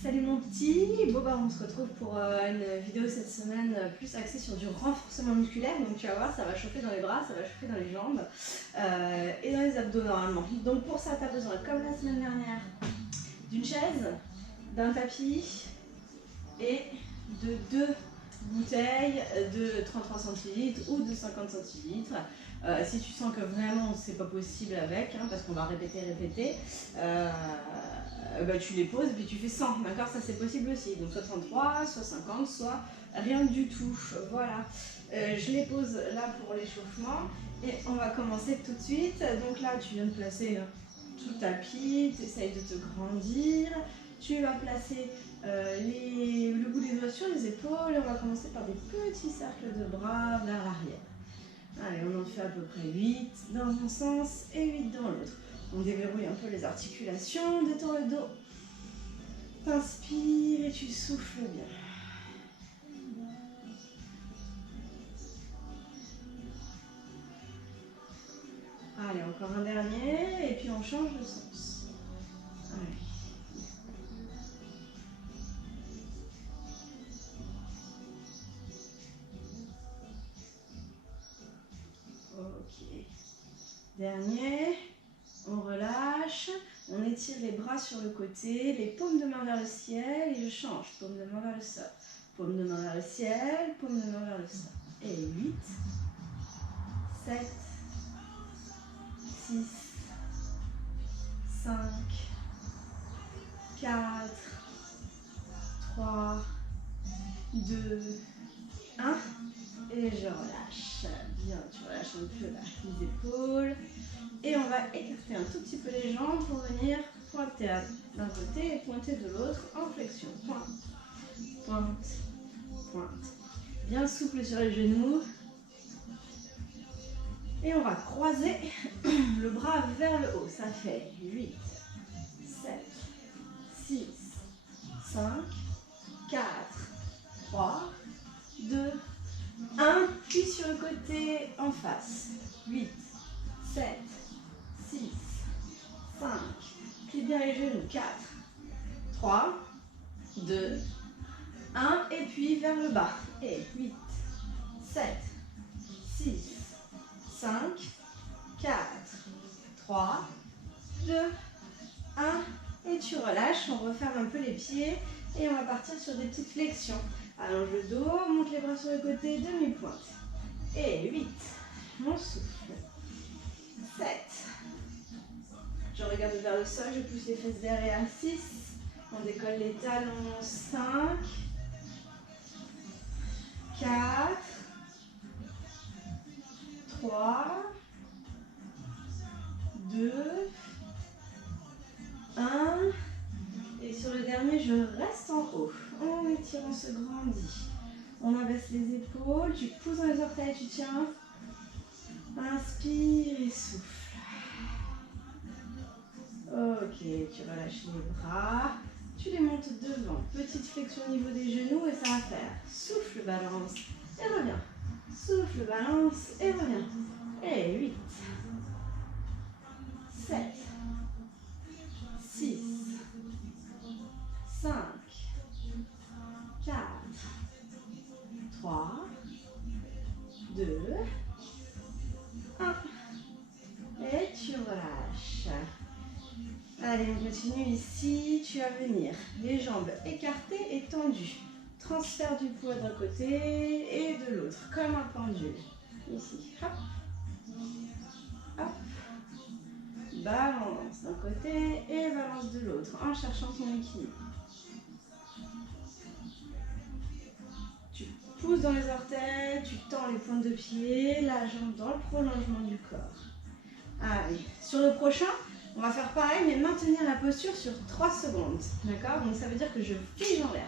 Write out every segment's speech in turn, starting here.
Salut mon petit. Bon bah on se retrouve pour une vidéo cette semaine plus axée sur du renforcement musculaire. Donc tu vas voir, ça va chauffer dans les bras, ça va chauffer dans les jambes et dans les abdos normalement. Donc pour ça tu as besoin, comme la semaine dernière, d'une chaise, d'un tapis et de 2 bouteilles de 33 centilitres ou de 50 centilitres. Si tu sens que vraiment c'est pas possible avec, parce qu'on va répéter, tu les poses et puis tu fais 100, d'accord? Ça c'est possible aussi, donc soit 33, soit 50, soit rien du tout, voilà. Je les pose là pour l'échauffement et on va commencer tout de suite. Donc là tu viens de placer tout le tapis, tu essayes de te grandir, tu vas placer le bout des doigts sur les épaules et on va commencer par des petits cercles de bras vers l'arrière. Allez, on en fait à peu près 8 dans un sens et 8 dans l'autre. On déverrouille un peu les articulations, détends le dos. T'inspires et tu souffles bien. Allez, encore un dernier et puis on change de sens. Allez. Ok. Dernier. On relâche, on étire les bras sur le côté, les paumes de main vers le ciel et je change. Paume de main vers le sol, paume de main vers le ciel, paume de main vers le sol. Et 8, 7, 6, 5, 4, 3, 2, 1. Et je relâche. Bien, tu relâches un peu là, les épaules. Et on va écarter un tout petit peu les jambes pour venir pointer d'un côté et pointer de l'autre en flexion. Pointe, pointe, pointe. Bien souple sur les genoux. Et on va croiser le bras vers le haut. Ça fait 8, 7, 6, 5, 4, 3, 2, 1. Puis sur le côté en face. 8, 7, 6, 5, plie bien les genoux, 4, 3, 2, 1, et puis vers le bas, et 8, 7, 6, 5, 4, 3, 2, 1, et tu relâches, on referme un peu les pieds, et on va partir sur des petites flexions. Allonge le dos, monte les bras sur le côté, demi-pointe, et 8, on souffle, 7, je regarde vers le sol, je pousse les fesses derrière, 6, on décolle les talons, 5, 4, 3, 2, 1, et sur le dernier, je reste en haut, on étire, on se grandit, on abaisse les épaules, tu pousses dans les orteils, tu tiens, inspire et souffle. Ok, tu relâches les bras, tu les montes devant, petite flexion au niveau des genoux et ça va faire souffle, balance et reviens, souffle, balance et reviens, et 8, 7, 6, 5, 4, 3, 2, 1, et tu relâches. Allez, on continue ici, tu vas venir les jambes écartées et tendues. Transfert du poids d'un côté et de l'autre, comme un pendule. Ici, hop, hop. Balance d'un côté et balance de l'autre, en cherchant ton équilibre. Tu pousses dans les orteils, tu tends les pointes de pied, la jambe dans le prolongement du corps. Allez, sur le prochain, on va faire pareil, mais maintenir la posture sur 3 secondes. D'accord? Donc ça veut dire que je fige en l'air.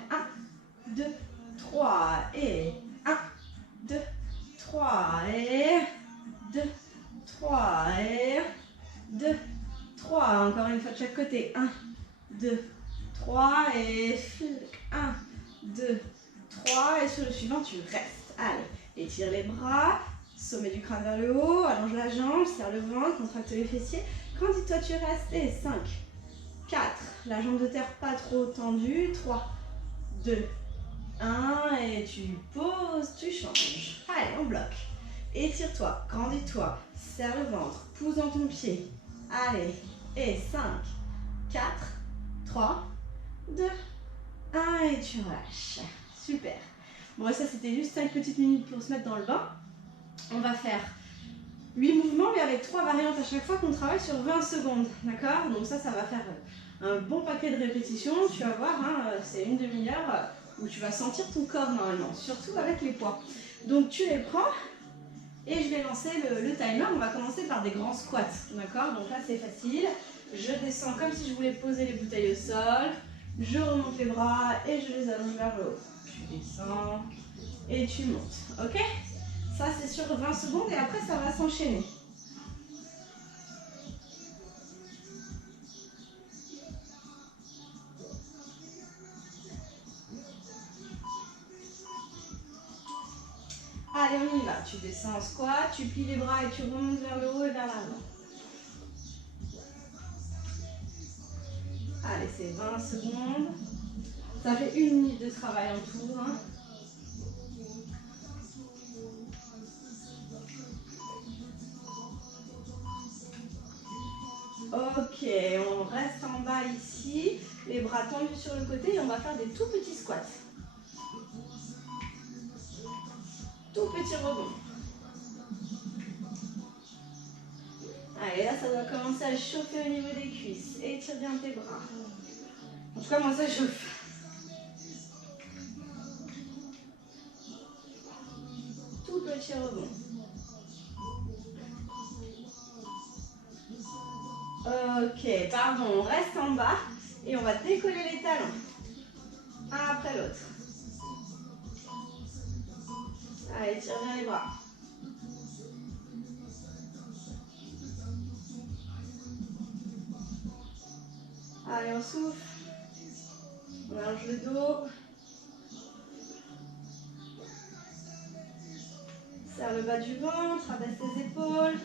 1, 2, 3 et 1, 2, 3 et 2, 3 et 2, 3. Encore une fois de chaque côté. 1, 2, 3 et 1, 2, 3. Et sur le suivant, tu restes. Allez, étire les bras, sommet du crâne vers le haut, allonge la jambe, serre le ventre, contracte les fessiers. Grandis-toi, tu restes. Et 5, 4, La jambe de terre pas trop tendue. 3, 2, 1. Et tu poses, tu changes. Allez, on bloque. Étire-toi, grandis-toi. Serre le ventre. Pousse dans ton pied. Allez. Et 5, 4, 3, 2, 1. Et tu relâches. Super. Bon, ça, c'était juste 5 petites minutes pour se mettre dans le bain. On va faire 8 mouvements, mais avec 3 variantes à chaque fois qu'on travaille sur 20 secondes. D'accord? Donc ça va faire un bon paquet de répétitions. Tu vas voir, hein, c'est une demi-heure où tu vas sentir ton corps normalement, surtout avec les poids. Donc tu les prends et je vais lancer le timer. On va commencer par des grands squats. D'accord? Donc là, c'est facile. Je descends comme si je voulais poser les bouteilles au sol. Je remonte les bras et je les allonge vers le haut. Tu descends et tu montes. Ok? Ça, c'est sur 20 secondes et après, ça va s'enchaîner. Allez, on y va. Tu descends en squat, tu plies les bras et tu remontes vers le haut et vers l'avant. Allez, c'est 20 secondes. Ça fait 1 minute de travail en tout. Hein. Ok, on reste en bas ici, les bras tendus sur le côté et on va faire des tout petits squats. Tout petit rebond. Allez, là ça doit commencer à chauffer au niveau des cuisses. Étire bien tes bras. En tout cas, moi ça chauffe. Tout petit rebond. Ok, pardon, on reste en bas et on va décoller les talons. Un après l'autre. Allez, tire bien les bras. Allez, on souffle. On allonge le dos. Serre le bas du ventre, abaisse tes épaules.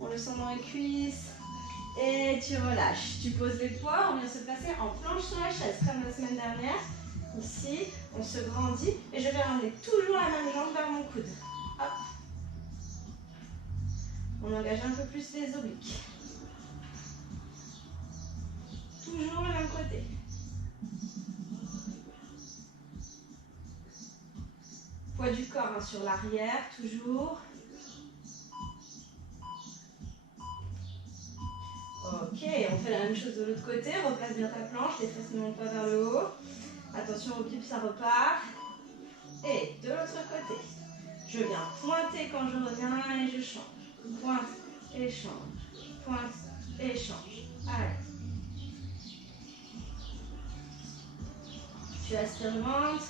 On le sent dans les cuisses. Et tu relâches. Tu poses les poids. On vient se placer en planche sur la chaise, comme la semaine dernière. Ici, on se grandit. Et je vais ramener toujours la même jambe vers mon coude. Hop. On engage un peu plus les obliques. Toujours le même côté. Poids du corps hein, sur l'arrière, toujours. Ok, on fait la même chose de l'autre côté. Replace bien ta planche, les fesses ne montent pas vers le haut. Attention au pied, ça repart. Et de l'autre côté, je viens pointer quand je reviens et je change. Pointe et change. Pointe et change. Allez. Tu aspires le ventre.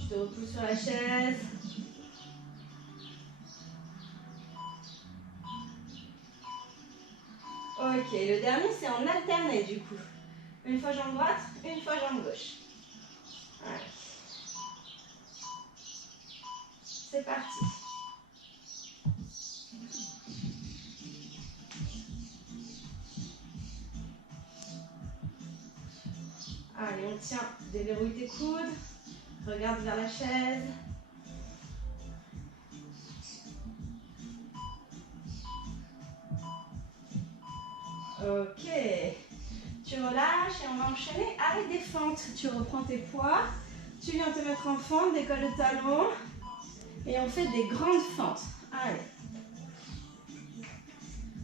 Tu te repousses sur la chaise. Ok, le dernier c'est en alterné du coup. Une fois jambe droite, une fois jambe gauche. Allez. C'est parti. Allez, on tient, déverrouille tes coudes. Regarde vers la chaise. Ok. Tu relâches et on va enchaîner avec des fentes. Tu reprends tes poids. Tu viens te mettre en fente, décolle le talon. Et on fait des grandes fentes. Allez.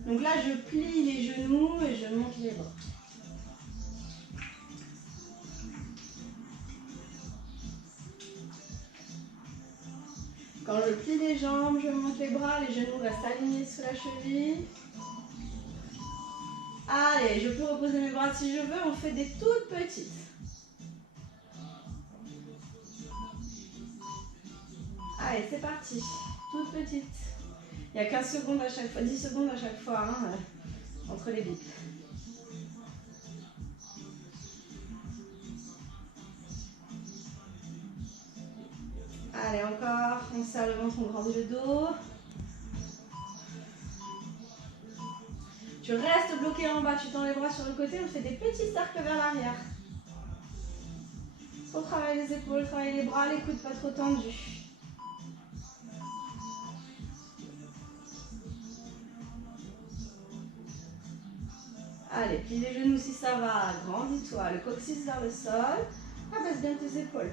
Donc là, je plie les genoux et je monte les bras. Quand je plie les jambes, je monte les bras, les genoux restent alignés sous la cheville. Allez, je peux reposer mes bras si je veux, on fait des toutes petites. Allez, c'est parti. Toutes petites. Il y a 15 secondes à chaque fois, 10 secondes à chaque fois hein, entre les bips. Allez, encore. On serre le ventre, on grandit le dos. Tu Tu restes bloqué en bas, tu tends les bras sur le côté, on fait des petits cercles vers l'arrière. On travaille les épaules, travaille les bras, les coudes pas trop tendus. Allez, plie les genoux si ça va, grandis-toi, le coccyx vers le sol, abaisse bien tes épaules.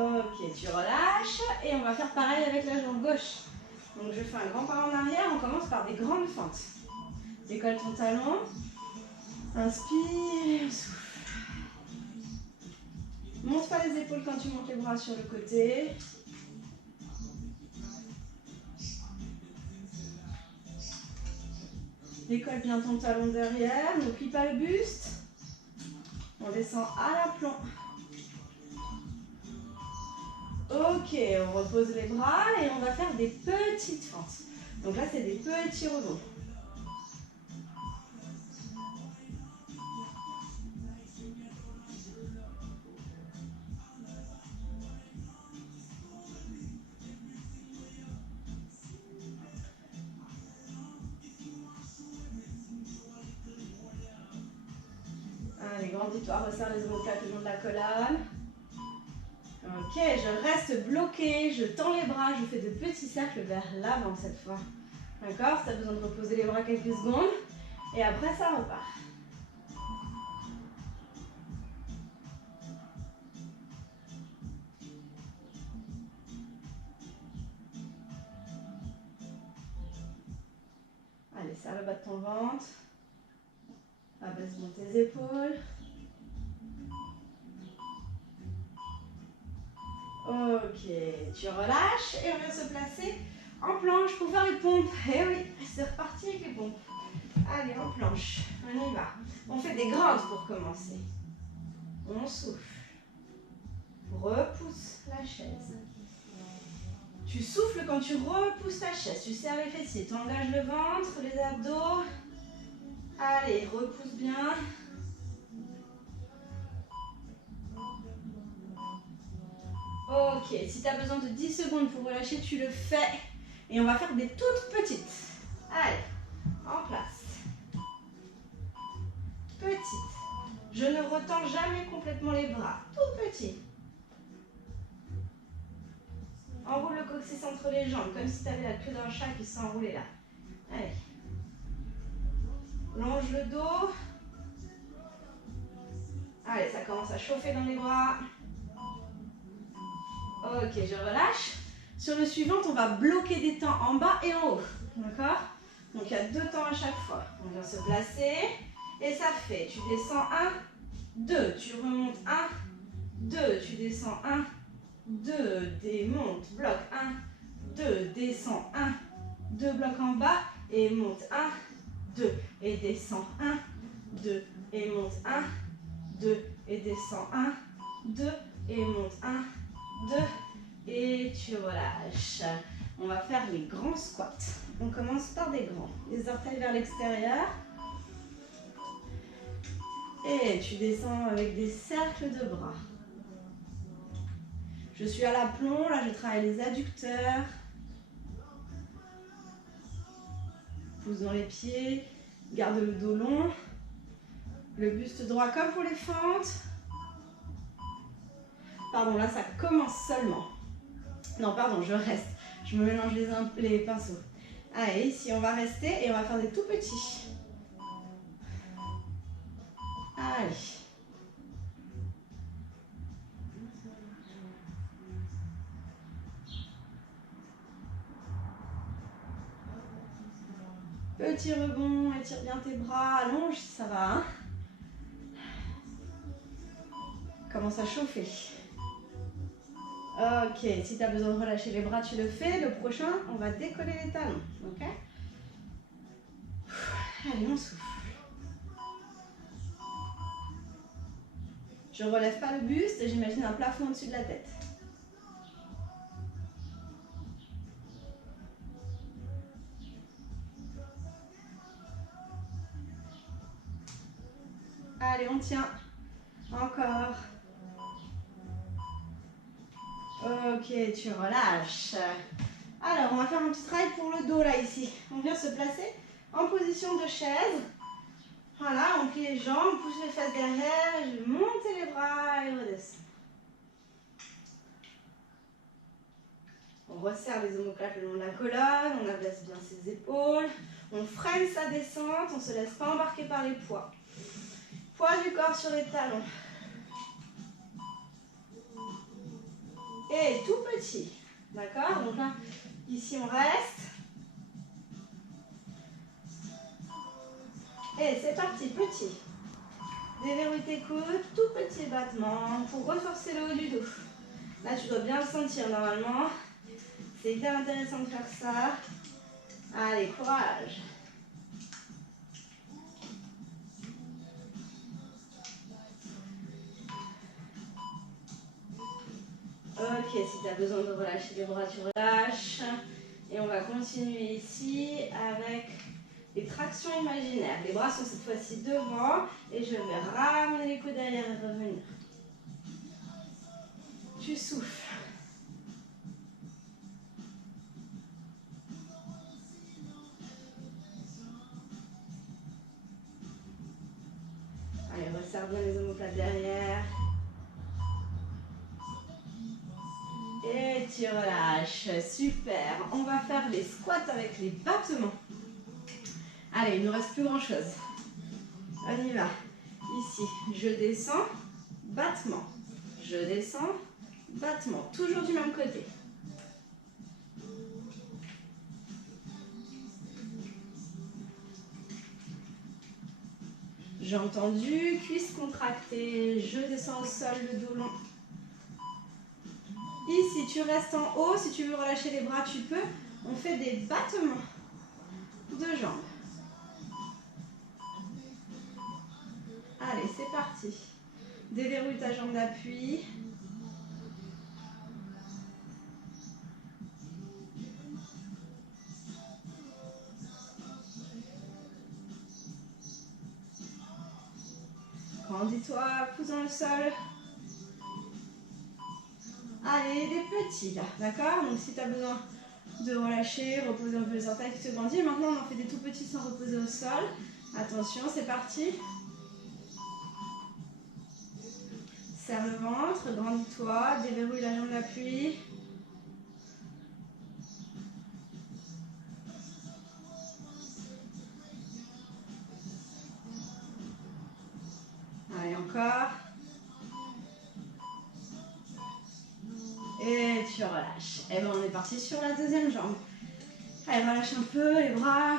Ok, tu relâches et on va faire pareil avec la jambe gauche. Donc je fais un grand pas en arrière, on commence par des grandes fentes. Décolle ton talon, inspire, souffle. Monte pas les épaules quand tu montes les bras sur le côté. Décolle bien ton talon derrière, ne plie pas le buste. On descend à l'aplomb. Ok, on repose les bras et on va faire des petites fentes. Donc là, c'est des petits rebonds. Allez, grandis-toi, resserre les omoplates le long de la colonne. Ok, je reste bloquée, je tends les bras, je fais de petits cercles vers l'avant cette fois. D'accord? Si tu as besoin de reposer les bras quelques secondes. Et après, ça repart. Allez, serre le bas de ton ventre. Abaisse bien tes épaules. Ok, tu relâches et on vient se placer en planche pour faire les pompes. Eh oui, c'est reparti avec les pompes. Allez, en planche, on y va. On fait des grandes pour commencer. On souffle. Repousse la chaise. Tu souffles quand tu repousses ta chaise. Tu serres les fessiers, tu engages le ventre, les abdos. Allez, repousse bien. Ok, si tu as besoin de 10 secondes pour relâcher, tu le fais. Et on va faire des toutes petites. Allez, en place. Petite. Je ne retends jamais complètement les bras. Tout petit. Enroule le coccyx entre les jambes, comme si tu avais la queue d'un chat qui s'enroulait là. Allez. Longe le dos. Allez, ça commence à chauffer dans les bras. Ok, je relâche. Sur le suivant, on va bloquer des temps en bas et en haut. D'accord? Donc, il y a 2 temps à chaque fois. On vient se placer. Et ça fait, tu descends 1, 2, tu remontes 1, 2, tu descends 1, 2, démonte, bloc 1, 2, descends 1, 2 blocs en bas et monte 1, 2 et descends 1, 2 et monte 1, 2 et descends 1, 2 et monte 1, 2 et tu relâches. On va faire les grands squats. On commence par des grands. Les orteils vers l'extérieur. Et tu descends avec des cercles de bras. Je suis à l'aplomb, là je travaille les adducteurs. Pousse dans les pieds, garde le dos long. Le buste droit comme pour les fentes. Pardon, là ça commence seulement. Non, pardon, je reste. Je me mélange les pinceaux. Allez, ici on va rester et on va faire des tout petits. Allez. Petit rebond, étire bien tes bras, allonge si ça va. Hein. Commence à chauffer. Ok, si tu as besoin de relâcher les bras, tu le fais. Le prochain, on va décoller les talons. Ok? Allez, on souffle. Je ne relève pas le buste et j'imagine un plafond au-dessus de la tête. Allez, on tient. Encore. Ok, tu relâches. Alors, on va faire un petit travail pour le dos là, ici. On vient se placer en position de chaise. Voilà, on plie les jambes, on pousse les fesses derrière, et je vais monter les bras et redescendre. On resserre les omoplates le long de la colonne, on abaisse bien ses épaules, on freine sa descente, on ne se laisse pas embarquer par les poids. Poids du corps sur les talons. Et tout petit. D'accord? Donc là, ici on reste. Et c'est parti, petit. Déverrouille tes coudes, tout petit battement pour renforcer le haut du dos. Là, tu dois bien le sentir normalement. C'est hyper intéressant de faire ça. Allez, courage. Ok, si tu as besoin de relâcher les bras, tu relâches. Et on va continuer ici avec les tractions imaginaires. Les bras sont cette fois-ci devant et je vais ramener les coudes derrière et revenir. Tu souffles. Allez, resserre bien les omoplates derrière. Et tu relâches. Super. On va faire les squats avec les battements. Allez, il ne nous reste plus grand chose. On y va. Ici, je descends, battement. Je descends, battement. Toujours du même côté. Jambes tendues, cuisses contractées. Je descends au sol, le dos long. Ici, tu restes en haut. Si tu veux relâcher les bras, tu peux. On fait des battements de jambes. Allez, c'est parti. Déverrouille ta jambe d'appui. Grandis-toi, pousse dans le sol. Allez, des petits là, d'accord? Donc si tu as besoin de relâcher, reposer un peu les orteils qui se grandissent. Maintenant, on en fait des tout petits sans reposer au sol. Attention, c'est parti. Serre le ventre, grandis-toi, déverrouille la jambe d'appui. Allez, encore. Et tu relâches. Et bien, on est parti sur la deuxième jambe. Allez, relâche un peu les bras.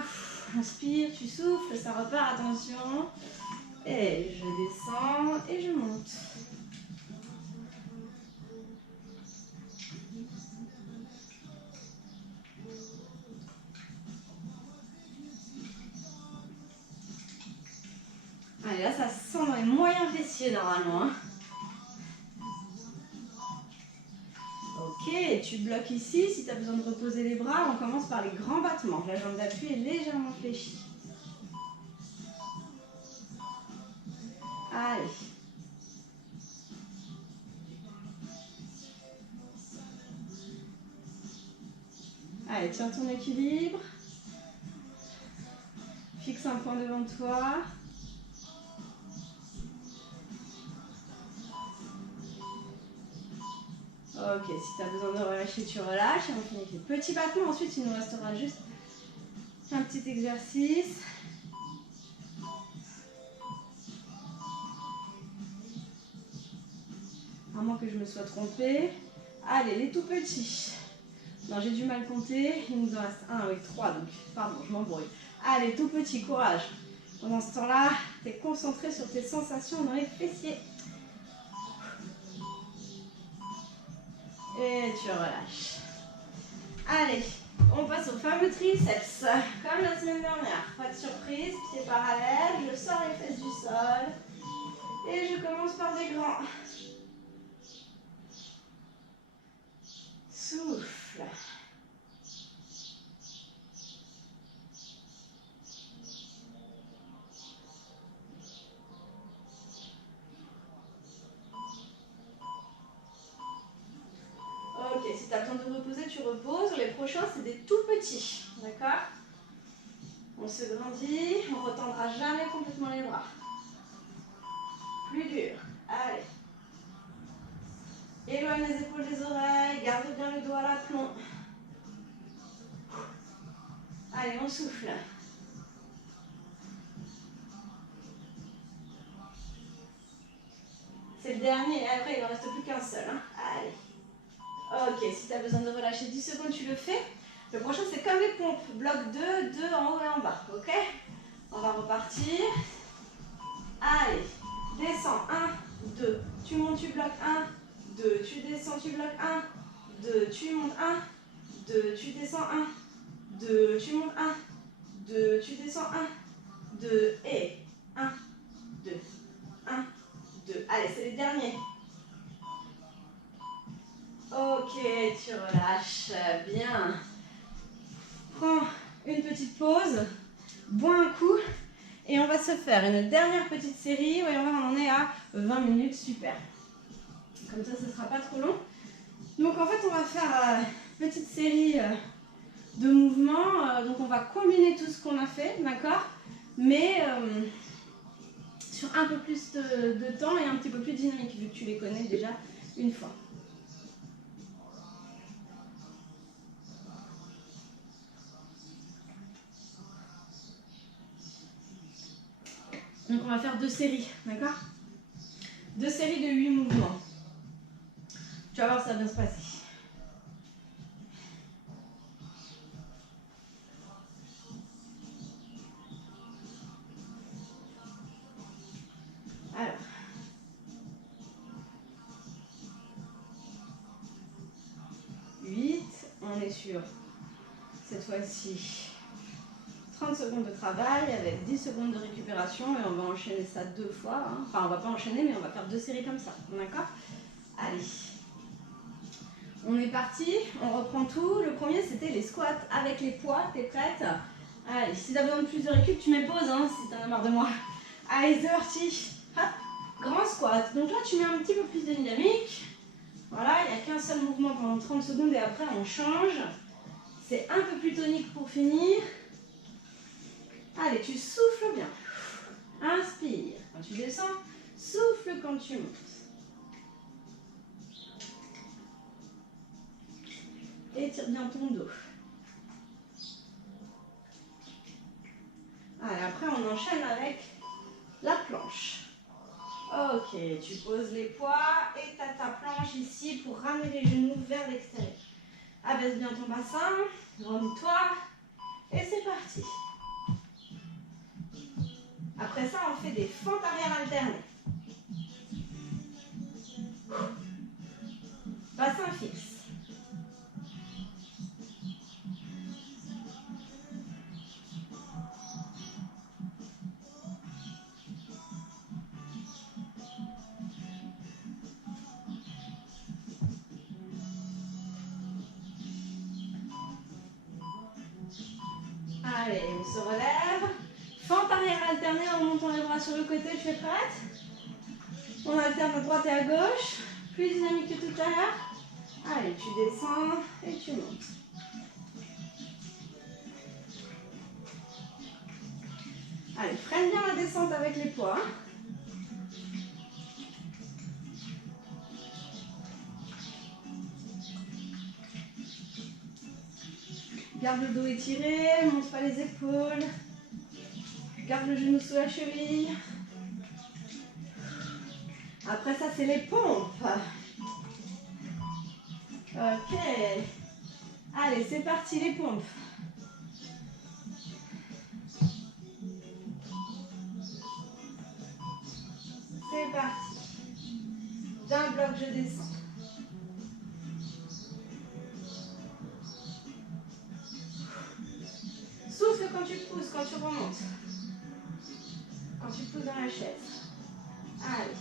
Inspire, tu souffles, ça repart, attention. Et je descends et je monte. Allez, là, ça se sent dans les moyens fessiers normalement. Hein. Ok, tu bloques ici. Si tu as besoin de reposer les bras, on commence par les grands battements. La jambe d'appui est légèrement fléchie. Allez. Allez, tiens ton équilibre. Fixe un point devant toi. Ok, si tu as besoin de relâcher, tu relâches. Et on finit avec les petits battements. Ensuite, il nous restera juste un petit exercice. À moins que je me sois trompée. Allez, les tout petits. Non, j'ai du mal compter. Il nous en reste 1, oui, 3. Donc, pardon, je m'embrouille. Allez, tout petit, courage. Pendant ce temps-là, tu es concentré sur tes sensations dans les fessiers. Et tu relâches. Allez, on passe au fameux triceps. Comme la semaine dernière. Pas de surprise, pieds parallèles. Je sors les fesses du sol. Et je commence par des grands. Souffle. tu reposes. Les prochains, c'est des tout petits. D'accord? On se grandit, on ne retendra jamais complètement les bras. Plus dur. Allez. Éloigne les épaules des oreilles, garde bien le dos à l'aplomb. Allez, on souffle. C'est le dernier, et après il ne reste plus qu'un seul. Hein. Allez. Ok, si tu as besoin de relâcher 10 secondes, tu le fais. Le prochain, c'est comme les pompes. Bloc 2, 2 en haut et en bas. Ok? On va repartir. Allez, descends. 1, 2. Tu montes, tu bloques. 1, 2. Tu descends, tu bloques. 1, 2. Tu montes. 1, 2. Tu descends. 1, 2. Tu montes. 1, 2. Tu descends. 1, 2. Et 1, 2. 1, 2. Allez, c'est les derniers. Ok, tu relâches bien. Prends une petite pause, bois un coup et on va se faire une dernière petite série. Voyons voir, on en est à 20 minutes, super. Comme ça, ce ne sera pas trop long. Donc en fait, on va faire une petite série de mouvements. Donc on va combiner tout ce qu'on a fait, d'accord? Mais sur un peu plus de temps et un petit peu plus dynamique, vu que tu les connais déjà une fois. Donc on va faire 2 séries, d'accord? 2 séries de 8 mouvements. Tu vas voir, ça va bien se passer. Alors. 8, on est sur cette fois-ci 30 secondes de travail avec 10 secondes de récupération et on va enchaîner ça 2 fois. Hein. Enfin, on va pas enchaîner, mais on va faire 2 séries comme ça. D'accord? Allez. On est parti, on reprend tout. Le premier, c'était les squats avec les poids. T'es prête? Allez, si t'as besoin de plus de récup, tu mets pause hein, si t'en as marre de moi. Allez, c'est parti. Hop. Grand squat. Donc là, tu mets un petit peu plus de dynamique. Voilà, il n'y a qu'un seul mouvement pendant 30 secondes et après, on change. C'est un peu plus tonique pour finir. Allez, tu souffles bien. Inspire quand tu descends. Souffle quand tu montes. Étire bien ton dos. Allez, après, on enchaîne avec la planche. Ok, tu poses les poids et tu as ta planche ici pour ramener les genoux vers l'extérieur. Abaisse bien ton bassin, grandis-toi et c'est parti. Après ça, on fait des fentes arrière alternées. Bassin fixe. Allez, on se relève. Fente arrière alternée en montant les bras sur le côté. Tu es prête? On alterne à droite et à gauche. Plus dynamique que tout à l'heure. Allez, tu descends et tu montes. Allez, freine bien la descente avec les poids. Garde le dos étiré, ne monte pas les épaules. Garde le genou sous la cheville. Après ça, c'est les pompes. Ok. Allez, c'est parti, les pompes. C'est parti. D'un bloc, je descends. Souffle quand tu pousses, quand tu remontes. Quand tu pousses dans la chaise. Allez.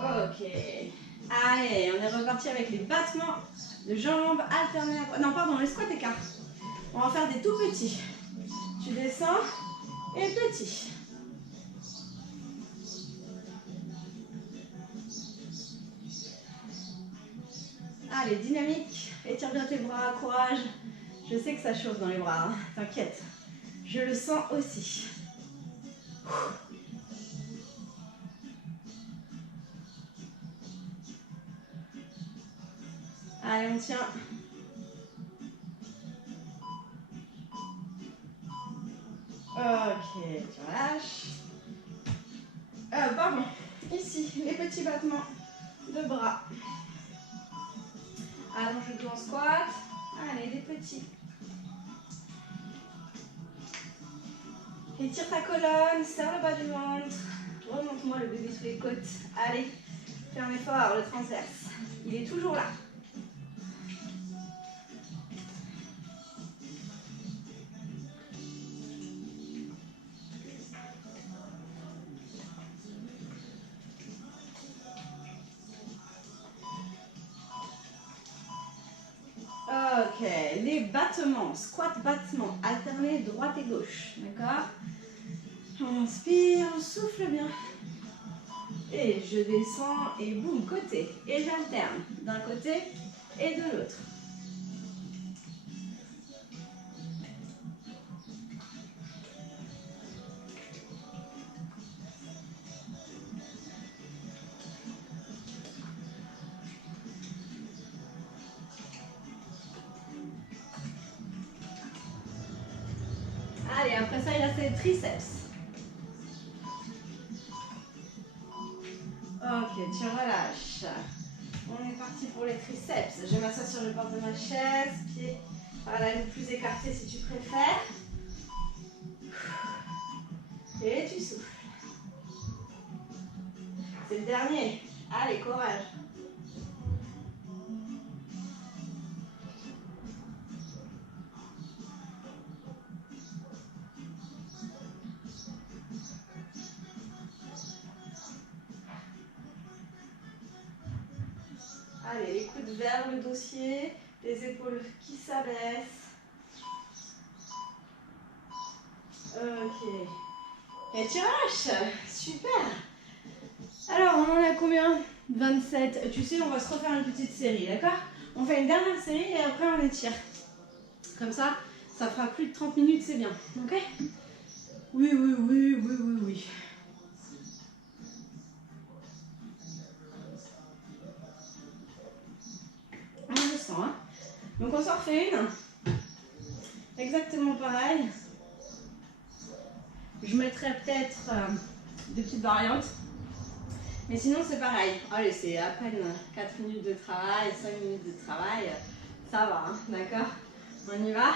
Ok. Allez, on est reparti avec les battements de jambes alternées à droite. Non, pardon, les squats écart. On va faire des tout petits. Tu descends et petit. Allez, dynamique. Étire bien tes bras, courage. Je sais que ça chauffe dans les bras, hein. T'inquiète. Je le sens aussi. Allez, on tient. Ok, tu relâches. Pardon. Ici, les petits battements de bras. Allonge le dos en squat. Allez, les petits. Étire ta colonne, serre le bas du ventre. Remonte-moi le bébé sous les côtes. Allez, fais un effort, le transverse. Il est toujours là. Ok, les battements, squat battement, alternés droite et gauche, d'accord? On inspire, on souffle bien. Et je descends et boum, côté. Et j'alterne d'un côté et de l'autre. Allez, après ça, il reste les triceps. Ok, tu relâches. On est parti pour les triceps. Je m'assois sur le bord de ma chaise, pied par la le plus écarté si tu préfères. Et tu souffles. C'est le dernier. Allez, courage. Allez, les coudes vers le dossier, les épaules qui s'abaissent. Ok. Et tu relâches. Super. Alors, on en a combien? 27. Tu sais, on va se refaire une petite série, d'accord? On fait une dernière série et après on étire. Comme ça, ça fera plus de 30 minutes, c'est bien. Ok? Oui, oui, oui, oui, oui, oui. On le sent, hein? Donc on s'en refait une. Exactement pareil. Je mettrai peut-être des petites variantes. Mais sinon c'est pareil. Allez, c'est à peine 4 minutes de travail, 5 minutes de travail. Ça va, hein, d'accord? On y va.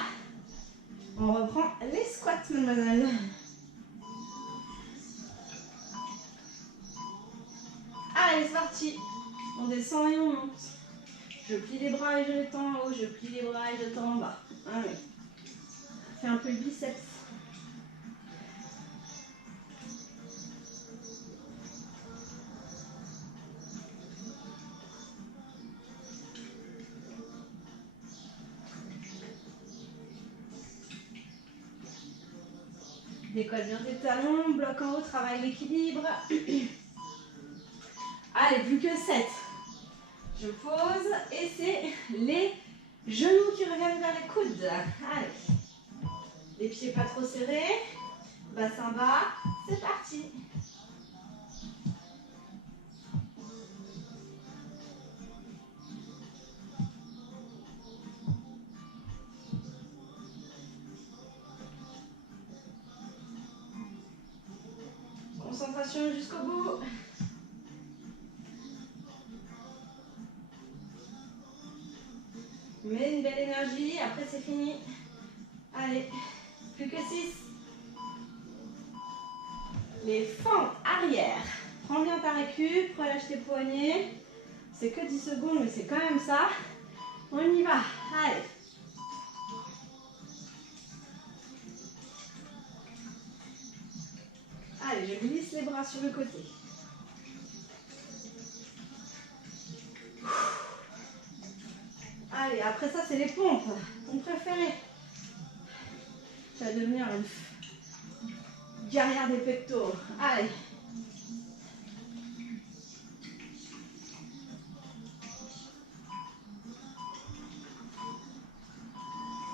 On reprend les squats, mademoiselle. Allez, c'est parti. On descend et on monte. Je plie les bras et je les tends en haut. Je plie les bras et je tends en bas. Allez. Fais un peu le biceps. Décolle bien tes talons, bloc en haut, travaille l'équilibre. Allez, plus que 7. Je pose et c'est les genoux qui reviennent vers les coudes. Allez. Les pieds pas trop serrés. Bassin bas. C'est parti. Concentration jusqu'au bout. Mets une belle énergie, après c'est fini. Allez, plus que 6. Les fentes arrière. Prends bien ta récup, relâche tes poignets. C'est que 10 secondes, mais c'est quand même ça. On y va. Allez. Allez, je glisse les bras sur le côté. Allez. après ça, c'est les pompes. Ton préféré. Tu vas devenir une guerrière des pectoraux. Allez.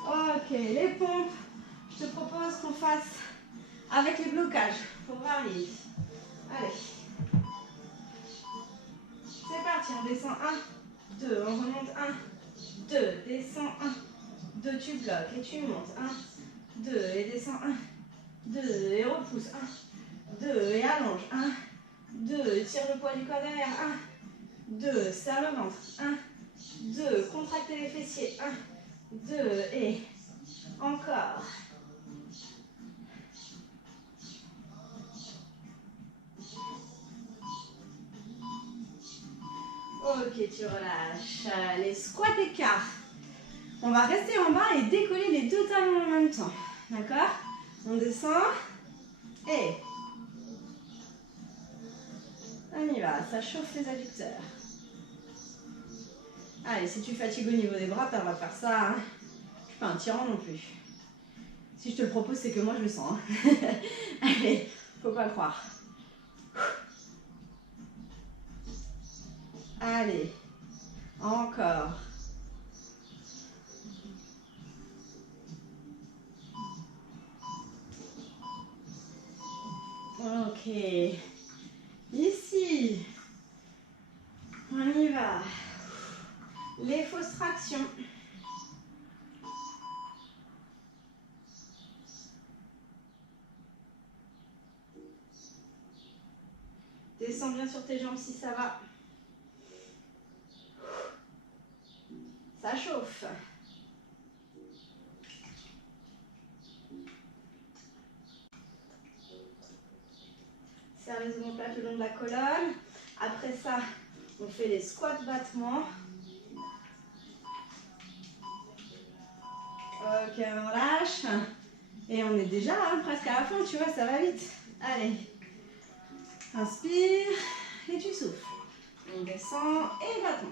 Ok, les pompes. Je te propose qu'on fasse avec les blocages pour varier. Allez. C'est parti, on descend 1, 2, on remonte 1, 2, descend 1, 2, tu bloques et tu montes 1, 2 et descend 1, 2 et repousse 1, 2 et allonge 1, 2, tire le poids du corps derrière 1, 2, serre le ventre 1, 2, contractez les fessiers 1, 2 et encore. Ok, tu relâches. Les squats écarts. On va rester en bas et décoller les deux talons en même temps. D'accord? On descend. Et on y va. Ça chauffe les adducteurs. Allez, si tu fatigues au niveau des bras, t'as le droit de faire ça. Hein. Je suis pas un tyran non plus. Si je te le propose, c'est que moi je le sens. Hein. Allez, faut pas le croire. Allez, encore. Ok. Ici, on y va. Les fausses tractions. Descends bien sur tes jambes si ça va. Ça chauffe. Serre les omoplates le long de la colonne. Après ça, on fait les squats battements. Ok, on lâche. Et on est déjà hein, presque à la fin, tu vois, ça va vite. Allez. Inspire et tu souffles. On descend et battement.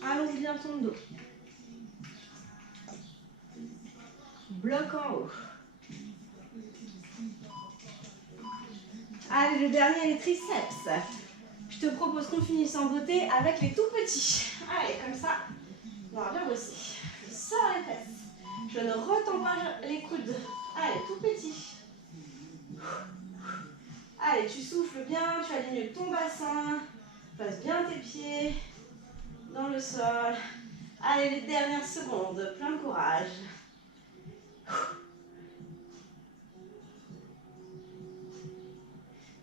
Allonge bien ton dos. Bloc en haut. Allez, le dernier, les triceps. Je te propose qu'on finisse en beauté avec les tout petits. Allez, comme ça, on va bien bosser. Je sors les fesses. Je ne retends pas les coudes. Allez, tout petit. Allez, tu souffles bien, tu alignes ton bassin. Place bien tes pieds dans le sol. Allez, les dernières secondes, plein de courage.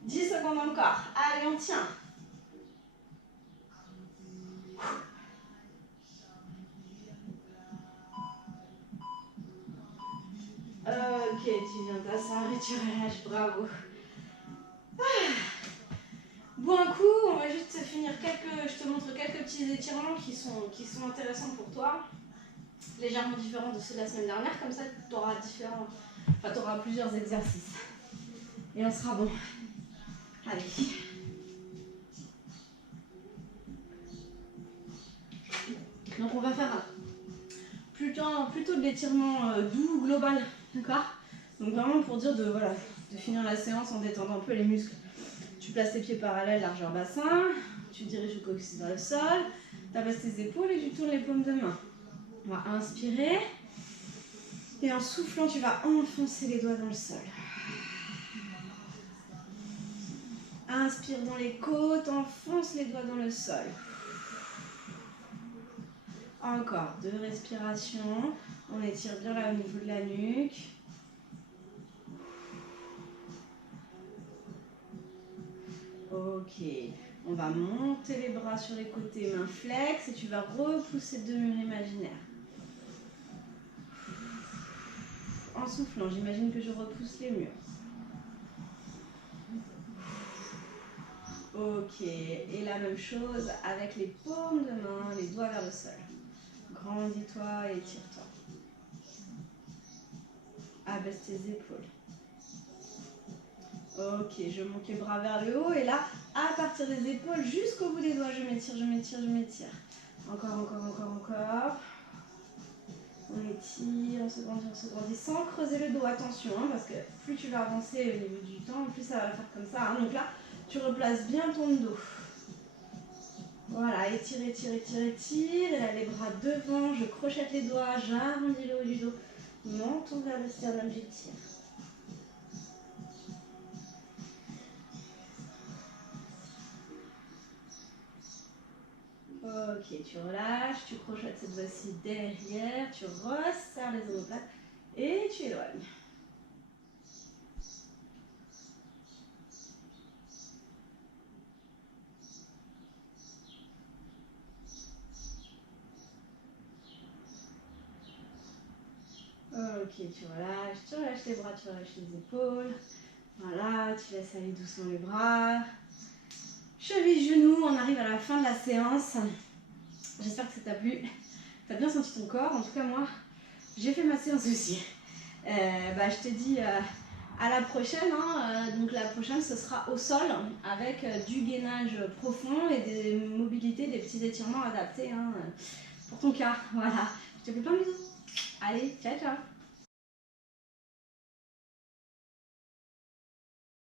10 secondes encore. Allez, on tient. Ok, tu viens t'asseoir et tu relâches, bravo. Bois un coup, on va juste finir je te montre quelques petits étirements qui sont intéressants pour toi. Légèrement différents de ceux de la semaine dernière, comme ça tu auras plusieurs exercices. Et on sera bon. Allez. Donc on va faire plutôt de l'étirement doux, global, d'accord? Donc vraiment pour dire de finir la séance en détendant un peu les muscles. Tu places tes pieds parallèles, largeur bassin, tu diriges le coccyx vers le sol, tu abaisses tes épaules et tu tournes les paumes de main. On va inspirer et en soufflant, tu vas enfoncer les doigts dans le sol. Inspire dans les côtes, enfonce les doigts dans le sol. Encore 2 respirations. On étire bien là au niveau de la nuque. Ok. On va monter les bras sur les côtés, mains flex, et tu vas repousser 2 murs imaginaires. En soufflant, j'imagine que je repousse les murs. Ok, et la même chose avec les paumes de main, les doigts vers le sol. Grandis-toi et tire-toi. Abaisse tes épaules. Ok, je monte les bras vers le haut et là, à partir des épaules jusqu'au bout des doigts, je m'étire, je m'étire, je m'étire. Encore, encore, encore, encore. On étire, on se grandit sans creuser le dos, attention, hein, parce que plus tu vas avancer au niveau du temps, plus ça va faire comme ça. Hein. Donc là, tu replaces bien ton dos. Voilà, étire, étire, étire, étire. Et là, les bras devant, je crochette les doigts, j'arrondis le haut du dos. Menton vers le sternum, j'étire. Ok, tu relâches, tu crochettes cette fois-ci derrière, tu resserres les omoplates et tu éloignes. Ok, tu relâches les bras, tu relâches les épaules. Voilà, tu laisses aller doucement les bras. Cheville, genoux, on arrive à la fin de la séance. J'espère que ça t'a plu. Tu as bien senti ton corps. En tout cas, moi, j'ai fait ma séance aussi. Je te dis à la prochaine. Hein. Donc la prochaine, ce sera au sol avec du gainage profond et des mobilités, des petits étirements adaptés hein, pour ton cas. Voilà. Je te fais plein de bisous. Allez, ciao, ciao.